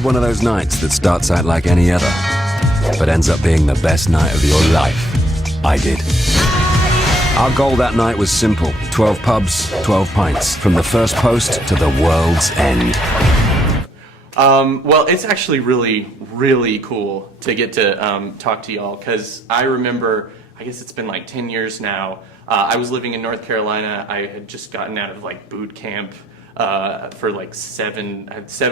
had one of those nights that starts out like any other, but ends up being the best night of your life? I did. Our goal that night was simple. 12 pubs, 12 pints, from the first post to the world's end. Well, it's actually really cool to get to talk to y'all, because I remember, I guess it's been like 10 years now, I was living in North Carolina. I had just gotten out of like boot camp for like 7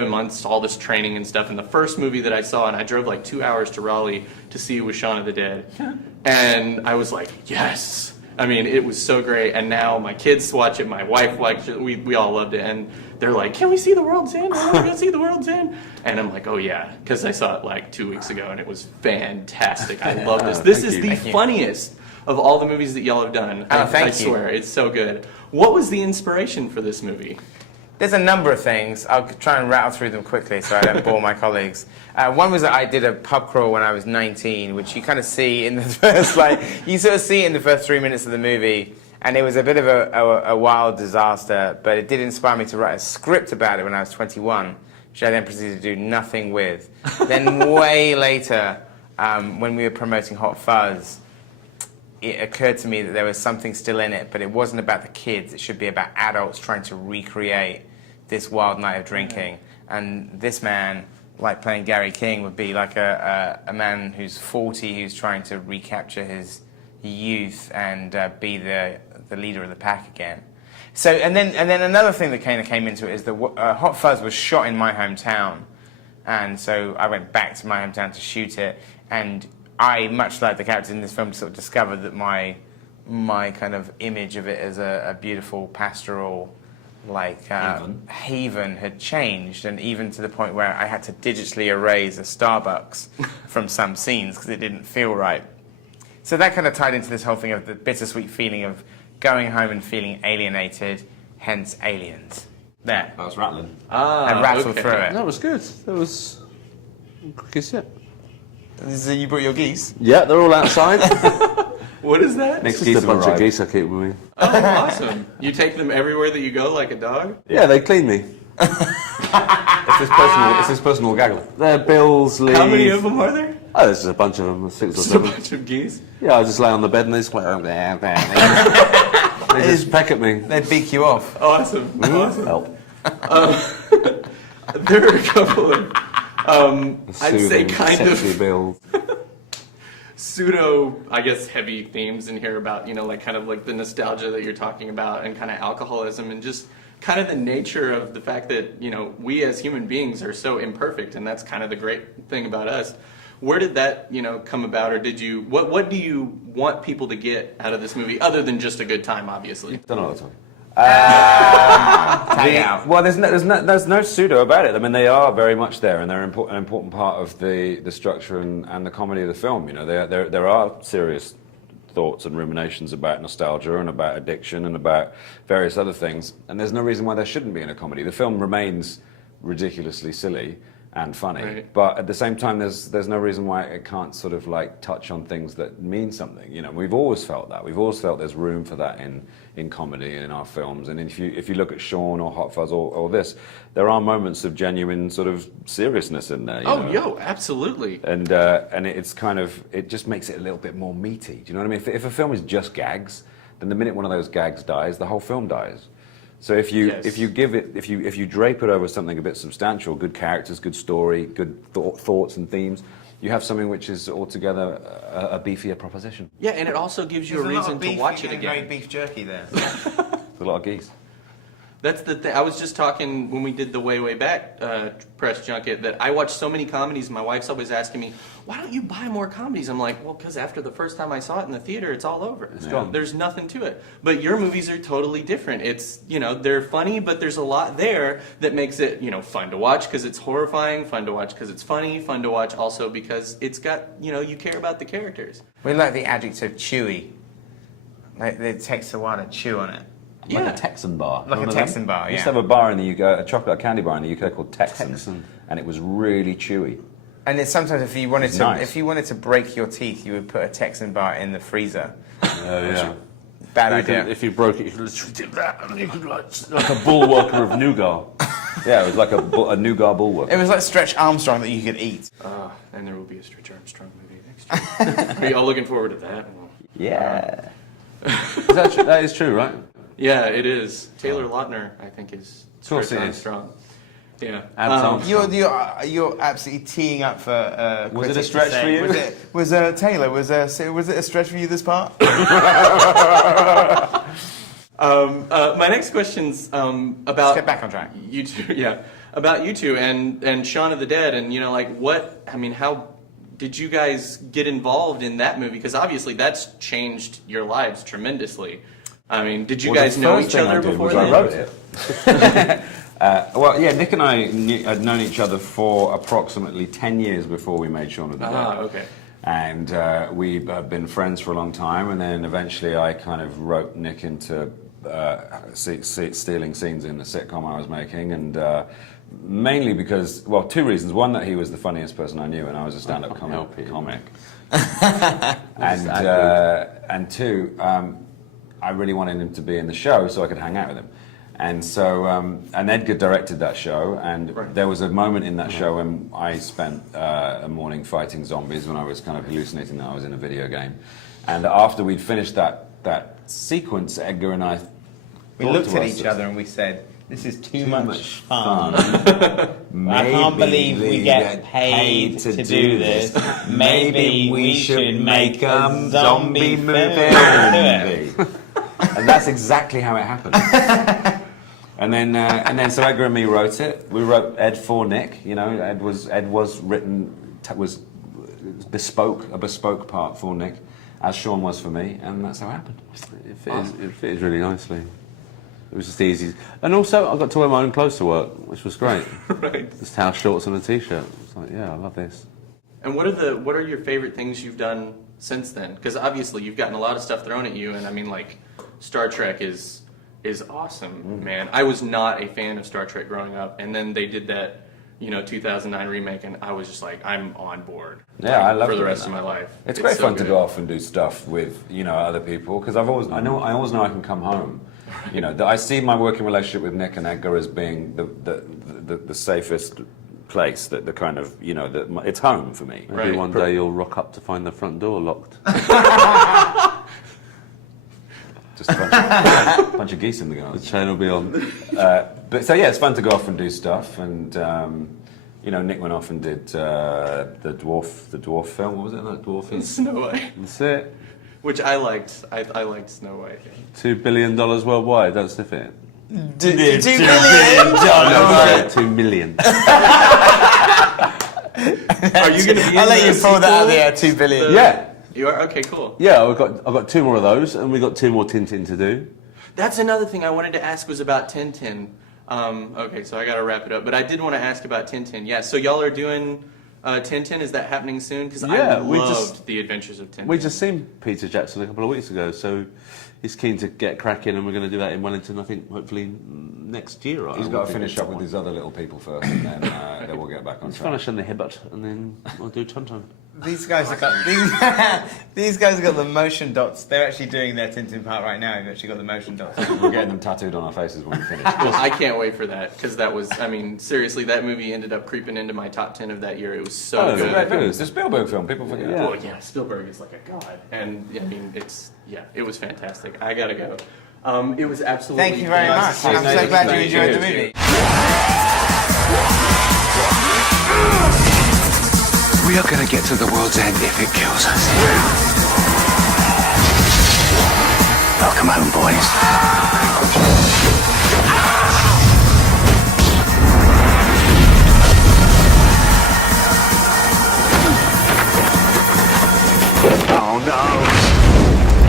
months, all this training and stuff. And the first movie that I saw, and I drove like 2 hours to Raleigh to see, was Shaun of the Dead. And I was like, yes. I mean, it was so great. And now my kids watch it, my wife likes it, we all loved it. And they're like, can we see The World's End? I want to go see The World's End. And I'm like, oh yeah, because I saw it like 2 weeks ago and it was fantastic. I love this. This is the funniest of all the movies that y'all have done. I swear, it's so good. What was the inspiration for this movie? There's a number of things. I'll try and rattle through them quickly so I don't bore my colleagues. One was that I did a pub crawl when I was 19, which you kind of see in the first, you sort of see it in the first 3 minutes of the movie, and it was a bit of a wild disaster, but it did inspire me to write a script about it when I was 21, which I then proceeded to do nothing with. Then way later, when we were promoting Hot Fuzz, it occurred to me that there was something still in it, but it wasn't about the kids. It should be about adults trying to recreate this wild night of drinking. And this man, like playing Gary King, would be like a man who's 40, who's trying to recapture his youth and be the leader of the pack again. So, and then another thing that kind of came into it is that Hot Fuzz was shot in my hometown, and so I went back to my hometown to shoot it, and I, much like the characters in this film, sort of discovered that my kind of image of it as a beautiful pastoral haven had changed, and even to the point where I had to digitally erase a Starbucks from some scenes because it didn't feel right. So that kind of tied into this whole thing of the bittersweet feeling of going home and feeling alienated, hence Aliens. There. That was rattling. I rattled through it. That was good. That was quick as shit. You brought your geese? Yeah, they're all outside. What is that? Next geese, a bunch of geese I keep with me. Oh, awesome. You take them everywhere that you go like a dog? Yeah, they clean me. It's his personal gaggle. Their bills, leave. How many of them are there? Oh, there's just a bunch of them, 6 or Just 7. a bunch of geese? Yeah, I just lay on the bed and they just like, they just peck at me. They beak you off. Awesome. Awesome. Help. There are a couple of, I'd say kind of bills. pseudo, I guess, heavy themes in here about, kind of like the nostalgia that you're talking about and kind of alcoholism and just kind of the nature of the fact that, we as human beings are so imperfect, and that's kind of the great thing about us. Where did that, come about, or did you, what do you want people to get out of this movie other than just a good time, obviously? Don't know what I'm Well, there's no pseudo about it. I mean, they are very much there, and they're an important part of the structure and the comedy of the film. There are serious thoughts and ruminations about nostalgia and about addiction and about various other things, and there's no reason why there shouldn't be in a comedy. The film remains ridiculously silly and funny, right. But at the same time, there's no reason why it can't sort of like touch on things that mean something. We've always felt that. We've always felt there's room for that in comedy and in our films. And if you look at Shaun or Hot Fuzz or this, there are moments of genuine sort of seriousness in there. Absolutely. And it's kind of, it just makes it a little bit more meaty. Do you know what I mean? If a film is just gags, then the minute one of those gags dies, the whole film dies. So if you drape it over something a bit substantial, good characters, good story, good thoughts and themes, you have something which is altogether a beefier proposition. Yeah, and it also gives you a reason to watch it again. Very beef jerky there. There's a lot of geese. That's the thing. I was just talking when we did the Way Back press junket that I watch so many comedies. My wife's always asking me, why don't you buy more comedies? I'm like, well, because after the first time I saw it in the theater, it's all over. It's gone. There's nothing to it. But your movies are totally different. It's, they're funny, but there's a lot there that makes it, fun to watch because it's horrifying, fun to watch because it's funny, fun to watch also because it's got, you care about the characters. We like the adjective chewy. Like, it takes a while to chew on it. Like a Texan bar. Like a Texan bar, yeah. We used to have a bar in the UK, a chocolate candy bar in the UK called Texan. And it was really chewy. And it's sometimes if you wanted to break your teeth, you would put a Texan bar in the freezer. Yeah. Bad idea. If you broke it, you could literally do that, and you could like a bulwarker of nougat. Yeah, it was like a nougat bulwark. It was like Stretch Armstrong that you could eat. And there will be a Stretch Armstrong movie next year. Are you all looking forward to that? Yeah. Is that true? That is true, right? Yeah, it is. Taylor Lautner, I think, is Of course Stretch it is. Armstrong. Yeah. You're absolutely teeing up for. Was it a critics to stretch say. for you? Was Taylor? Was it a stretch for you this part? My next question's about. Let's get back on track. You two, yeah, about you two and Shaun of the Dead, and how did you guys get involved in that movie? Because obviously that's changed your lives tremendously. I mean, did you guys know each other before I then? wrote it. Well, yeah, Nick and I had known each other for approximately 10 years before we made Shaun of the Dead. Okay. And we've been friends for a long time, and then eventually I kind of wrote Nick into stealing scenes in the sitcom I was making, and mainly because, well, two reasons. One, that he was the funniest person I knew, and I was a stand-up comic. And two, I really wanted him to be in the show so I could hang out with him. And so, and Edgar directed that show, and there was a moment in that show when I spent a morning fighting zombies when I was kind of hallucinating that I was in a video game. And after we'd finished that sequence, Edgar and I looked at each other and we said, "This is too much fun. I can't believe we get paid to do this. Maybe we should make a zombie movie." And that's exactly how it happened. And then so Edgar and me wrote it. We wrote Ed for Nick. You know, Ed was written, was a bespoke part for Nick, as Shaun was for me, and that's how it happened. It fitted really nicely. It was just easy. And also, I got to wear my own clothes to work, which was great. Right. Just house shorts and a t-shirt. It's like, yeah, I love this. And what are your favorite things you've done since then? Because obviously you've gotten a lot of stuff thrown at you, and I mean, like, Star Trek is awesome, man. I was not a fan of Star Trek growing up, and then they did that, 2009 remake, and I was just like, I'm on board. Yeah, I love for the doing rest that. of my life. It's great so fun to good. go off and do stuff with other people, because I always know I can come home. I see my working relationship with Nick and Edgar as being the safest place, that the kind of it's home for me. Maybe one day you'll rock up to find the front door locked. Just a bunch of geese in the garden. The chain will be on. But so yeah, it's fun to go off and do stuff, and Nick went off and did the dwarf film. What was it? That dwarf film? Snow White, That's it. which I liked. I liked Snow White. $2 billion worldwide. Don't sniff it. $2 billion. 2 million. Are you going to be? I'll let you pull that out of the air. $2 billion. Yeah. You are? Okay, cool. Yeah, I've got 2 more of those, and we got 2 more Tintin to do. That's another thing I wanted to ask was about Tintin. Okay, so I got to wrap it up, but I did want to ask about Tintin. Yeah, so y'all are doing Tintin. Is that happening soon? Because I loved The Adventures of Tintin. We just seen Peter Jackson a couple of weeks ago, so he's keen to get cracking, and we're going to do that in Wellington, I think, hopefully next year. Right? He's got to finish up with his other little people first, and then we'll get back on track. Finish on the Hibbert, and then I'll do Tonton. These guys have got the motion dots. They're actually doing their Tintin part right now. They've actually got the motion dots. We're getting them tattooed on our faces when we finish. I can't wait for that, because that was, seriously, that movie ended up creeping into my top 10 of that year. It was so good. It's a Spielberg film. People forget. Yeah. Well, yeah, Spielberg is like a god, and it was fantastic. I gotta go. It was absolutely. Thank you very much. I'm so glad you enjoyed the movie. We are going to get to the world's end if it kills us. Welcome home, boys. Oh no!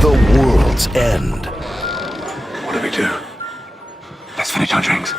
The world's end. What do we do? Let's finish our drinks.